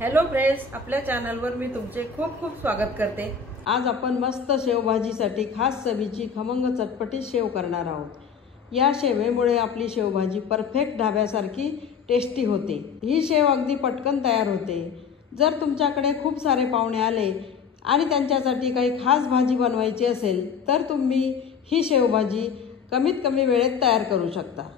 Hello friends, आपल्या चॅनलवर मी तुमचे खूप खूप स्वागत करते। आज आपण मस्त शेवभाजीसाठी खास चवीची खमंग चटपटीत शेव करणार आहोत। या शेवेमुळे आपली शेवभाजी परफेक्ट ढाब्यासारखी टेस्टी होते। ही शेव अगदी पटकन तयार होते। जर तुमच्याकडे खूप सारे पाहुणे आले आणि त्यांच्यासाठी काही खास भाजी बनवायची असेल तर तुम्ही ही शेवभाजी कमीत कमी वेळेत तयार करू शकता।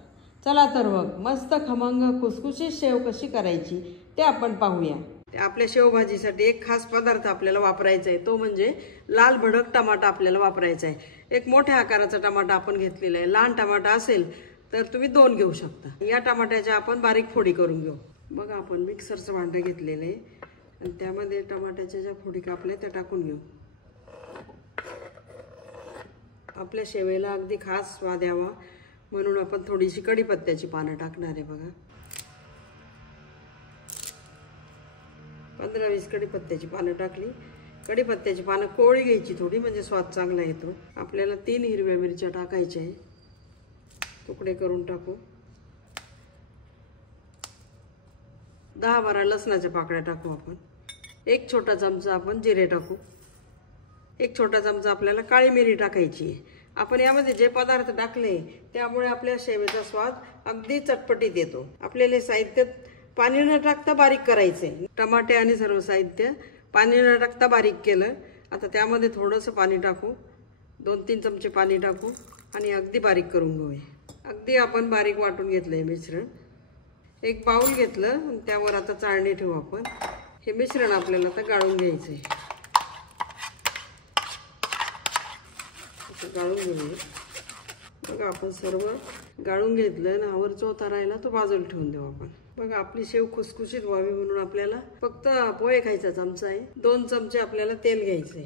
चला तर मग मस्त खमंग खुसखुशीत शेव कशी करायची ते आपण पाहूया। आपल्या शेवभाजीसाठी एक खास पदार्थ आपल्याला वापरायचा आहे, तो म्हणजे लाल भडक टमाटा आपल्याला वापरायचा आहे। एक मोठ्या आकाराचा टमाटा आपण घेतलेला आहे। लहान टमाटा असेल तर तुम्ही 2 घेऊ शकता। या टमाट्याच्या आपण बारीक फोडी करून घेऊ। बघा आपण मिक्सरचं भांडं घेतलेलं आहे आणि त्यामध्ये टमाट्याच्या ज्या फोडी कापल्या त्या टाकून घेऊ। आपल्या शेवेला अगदी खास स्वाद यावा म्हणून आपण थोडीशी कढीपत्त्याची पानं टाकणार आहे। बघा 15-20 कढीपत्त्याची पानं टाकली। कढीपत्त्याची पानं कोवळी घ्यायची थोडी, म्हणजे स्वाद चांगला येतो। आपल्याला 3 हिरव्या मिरच्या टाकायच्या आहे, तुकडे करून टाकू। 10-12 लसणाच्या पाकळ्या टाकू आपण। 1 छोटा चमचा आपण जिरे टाकू। 1 छोटा चमचा आपल्याला काळी मिरी टाकायची आहे। आपण यामध्ये जे पदार्थ टाकले त्यामुळे आपल्या शेवेचा स्वाद अगदी चटपटीत येतो। आपल्याला साहित्य पाणी न टाकता बारीक करायचे। टमाटे आणि सर्व साहित्य पाणी न टाकता बारीक केलं। आता त्यामध्ये थोडंसं पाणी टाकू, 2-3 चमचे पाणी टाकू आणि अगदी बारीक करून घेऊया। अगदी आपण बारीक वाटून घेतलंय मिश्रण। एक बाउल घेतलं आणि त्यावर आता चाळणी ठेवू आपण। हे मिश्रण आपल्याला आता गाळून घ्यायचंय। गाळून घेऊया। बघा आपण सर्व गाळून घेतलं आणि आवर चौथा राहिला तो बाजूला ठेवून देऊ आपण। बघा आपली शेव खुसखुशीत व्हावी म्हणून आपल्याला फक्त पोहे खायचा चमचा आहे। 2 चमचे आपल्याला तेल घ्यायचंय।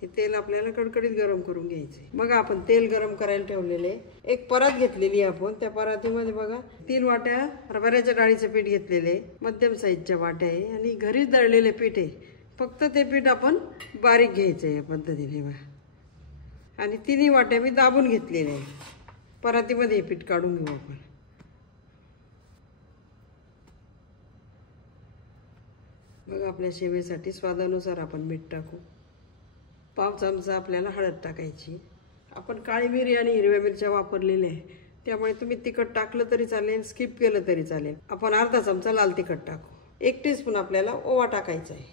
हे तेल आपल्याला कडकडीत गरम करून घ्यायचंय। बघा आपण तेल गरम करायला ठेवलेले। एक परात घेतलेली आपण, त्या परातीमध्ये बघा 3 वाट्या हरभऱ्याच्या डाळीचं पीठ घेतलेले, मध्यम साईजच्या वाट्या आहे आणि घरीच दळलेले पीठ आहे। फक्त ते पीठ आपण बारीक घ्यायचंय या पद्धतीने बघा। आणि 3 वाट्या मी दाबून घेतलेले आहे। परातीमध्ये पीठ काढून घेऊ आपण। बघा आपल्या शेवेसाठी स्वादानुसार आपण मीठ टाकू। पाव चमचा आपल्याला हळद टाकायची। आपण काळी मिरी आणि हिरव्या मिरच्या वापरलेल्या आहे, त्यामुळे तुम्ही तिखट टाकलं तरी चालेल, स्किप केलं तरी चालेल। आपण अर्धा चमचा लाल तिखट टाकू। 1 टीस्पून आपल्याला ओवा टाकायचा आहे।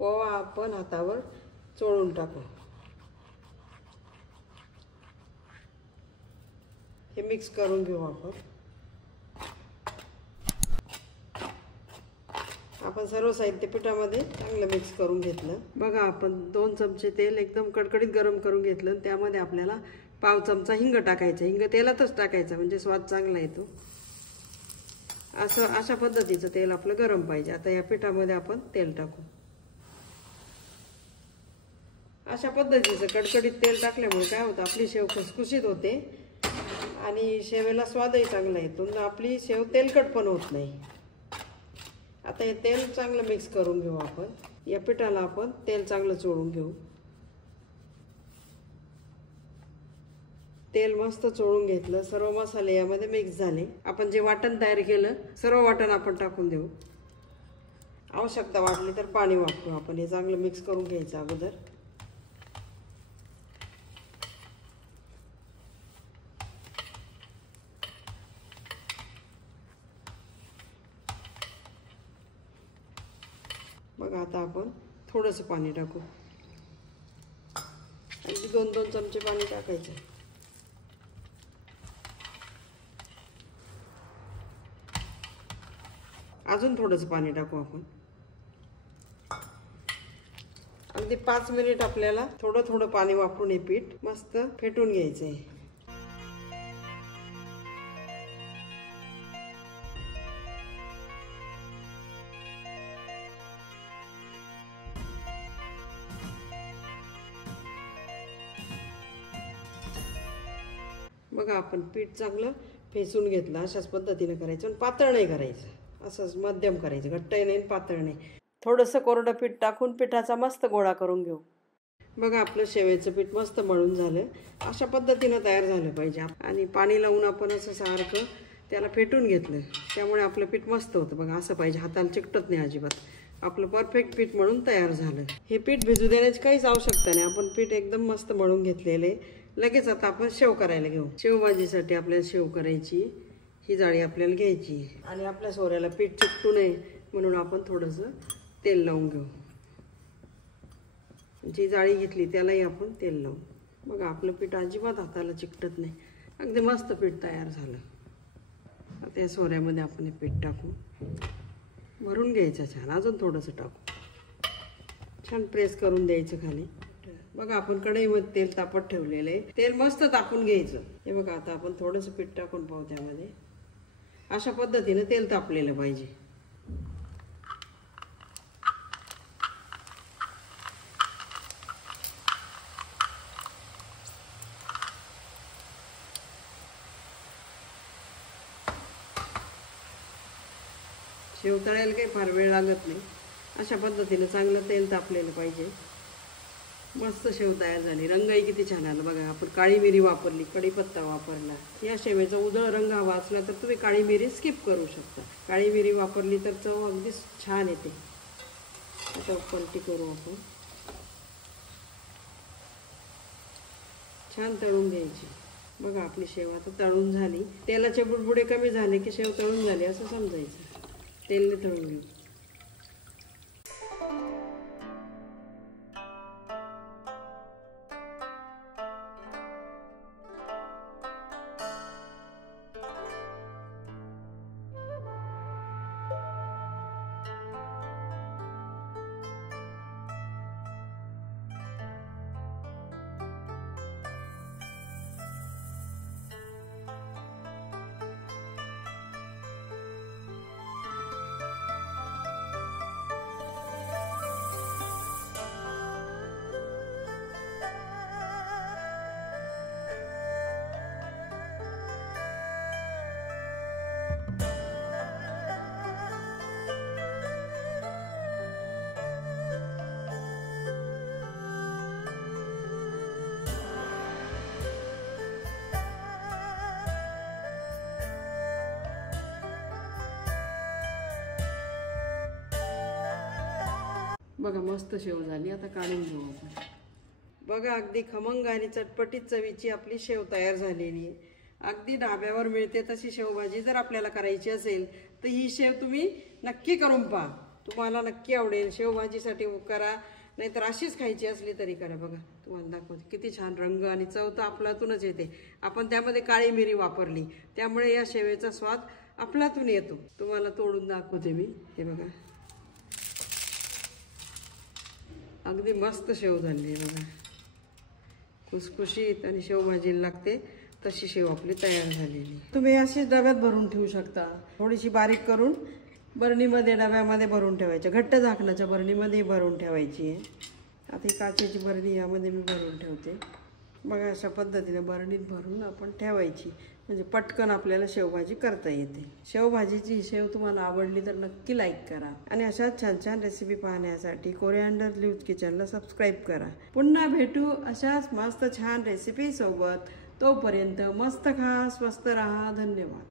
ओवा आपण हातावर चोळून टाकू। हे मिक्स करून घेऊ आपण। आपण सर्व साहित्य पिठामध्ये चांगलं मिक्स करून घेतलं। बघा आपण 2 चमचे तेल एकदम कडकडीत गरम करून घेतलं। त्यामध्ये आपल्याला पाव चमचा हिंग टाकायचा। हिंग तेलातच टाकायचा म्हणजे स्वाद चांगला येतो। अशा पद्धतीचं तेल आपलं गरम पाहिजे। आता या पिठामध्ये आपण तेल टाकू। अशा पद्धतीचं कडकडीत तेल टाकल्यामुळे काय होतं, आपली शेव खुसखुशीत होते आणि शेवेला स्वादही चांगला येतो। आपली शेव तेलकट पण होत नाही। आता हे तेल चांगलं मिक्स करून घेऊ आपण। या पिठाला आपण तेल चांगलं चोळून घेऊ। तेल मस्त चोळून घेतलं, सर्व मसाले यामध्ये मिक्स झाले। आपण जे वाटण तयार केलं सर्व वाटण आपण टाकून देऊ। आवश्यकता वाटली तर पाणी वापरू आपण। हे चांगलं मिक्स करून घ्यायचं अगोदर। बघा आता आपण थोडंसं पाणी टाकू। अगदी 2-2 चमचे पाणी टाकायचं। अजून थोडंसं पाणी टाकू आपण। अगदी 5 मिनिट आपल्याला थोडं थोडं पाणी वापरून हे पीठ मस्त फेटून घ्यायचं आहे। बघा आपण पीठ चांगलं फेसून घेतलं। अशाच पद्धतीने करायचं आणि पातळ नाही करायचं, असंच मध्यम करायचं, घट्टही नाही पातळ नाही। थोडंसं कोरडं पीठ टाकून पिठाचा मस्त गोळा करून घेऊ। बघा आपलं शेवेचं पीठ मस्त मळून झालं। अशा पद्धतीने तयार झालं पाहिजे आणि पाणी लावून आपण असं सारखं त्याला फेटून घेतलं, त्यामुळे आपलं पीठ मस्त होतं बघा. असं पाहिजे, हाताला चिकटत नाही अजिबात. आपलं परफेक्ट पीठ म्हणून तयार झालं. हे पीठ भिजू देण्याची काहीच आवश्यकता नाही. आपण पीठ एकदम मस्त मळून घेतलेले. लगेच आता आपण शेव करायला घेऊ. शेवभाजीसाठी आपल्याला शेव करायची, ही जाळी आपल्याला घ्यायची आणि आपल्या सोऱ्याला पीठ चिकटू नये म्हणून आपण थोडंसं तेल लावून घेऊ. जी जाळी घेतली त्यालाही आपण तेल लावू. बघा आपलं पीठ अजिबात हाताला चिकटत नाही. अगदी मस्त पीठ तयार झालं. आता या सोऱ्यामध्ये आपण हे पीठ टाकू, भरून घ्यायचं छान. अजून थोडंसं टाकू, छान प्रेस करून द्यायचं खाली. बघा आपण कढईमध्ये तेल तापत ठेवलेलं आहे. तेल मस्त तापून घ्यायचं. हे बघा आता आपण थोडंसं पीठ टाकून पाहू त्यामध्ये. अशा पद्धतीने तेल तापलेलं पाहिजे. शेव तळायला काही फार वेळ लागत नाही. अशा पद्धतीने चांगलं तेल तापलेलं पाहिजे. मस्त शेव तयार झाली. रंगही किती छान आला बघा. आपण काळी मिरी वापरली, कढीपत्ता वापरला. या शेवेचा उजळ रंग हवा असला तर तुम्ही काळी मिरी स्किप करू शकता. काळी मिरी वापरली तर चव अगदी छान येते. आता पलटी करू आपण. छान तळून घ्यायची. बघा आपली शेव आता तळून झाली. तेलाचे बुडबुडे कमी झाले की शेव तळून झाली असं समजायचं. तेलने तळून घेऊ. बघा मस्त शेव झाली. आता काढून घेऊ आपण. बघा अगदी खमंग आणि चटपटीत चवीची आपली शेव तयार झालेली आहे. अगदी ढाब्यावर मिळते तशी शेवभाजी जर आपल्याला करायची असेल तर ही शेव तुम्ही नक्की करून पहा. तुम्हाला नक्की आवडेल. शेवभाजीसाठी करा, नाहीतर अशीच खायची असली तरी करा. बघा तुम्हाला दाखवते किती छान रंग आणि चव तर आपल्यातूनच येते. आपण त्यामध्ये काळी मिरी वापरली त्यामुळे या शेवेचा स्वाद आपल्यातून येतो. तुम्हाला तोडून दाखवते मी. हे बघा अगदी मस्त शेव झाली आहे बघा. खुसखुशीत आणि शेवभाजीला लागते तशी शेव आपली तयार झालेली. तुम्ही अशीच डब्यात भरून ठेवू शकता. थोडीशी बारीक करून बरणीमध्ये डब्यामध्ये भरून ठेवायची. घट्ट झाकणाच्या बरणीमध्ये भरून ठेवायची आहे. आता ही काचेची बरणी यामध्ये मी भरून ठेवते. बघा अशा पद्धतीने बरणीत भरून आपण ठेवायची, म्हणजे पटकन आपल्याला शेवभाजी करता येते. शेवभाजीची शेव तुम्हाला आवडली तर नक्की लाईक करा आणि अशाच छान छान रेसिपी पाहण्यासाठी कोरिअँडर लीव्ज किचनला सबस्क्राईब करा. पुन्हा भेटू अशाच मस्त छान रेसिपी सोबत. तोपर्यंत मस्त खा, स्वस्त राहा. धन्यवाद.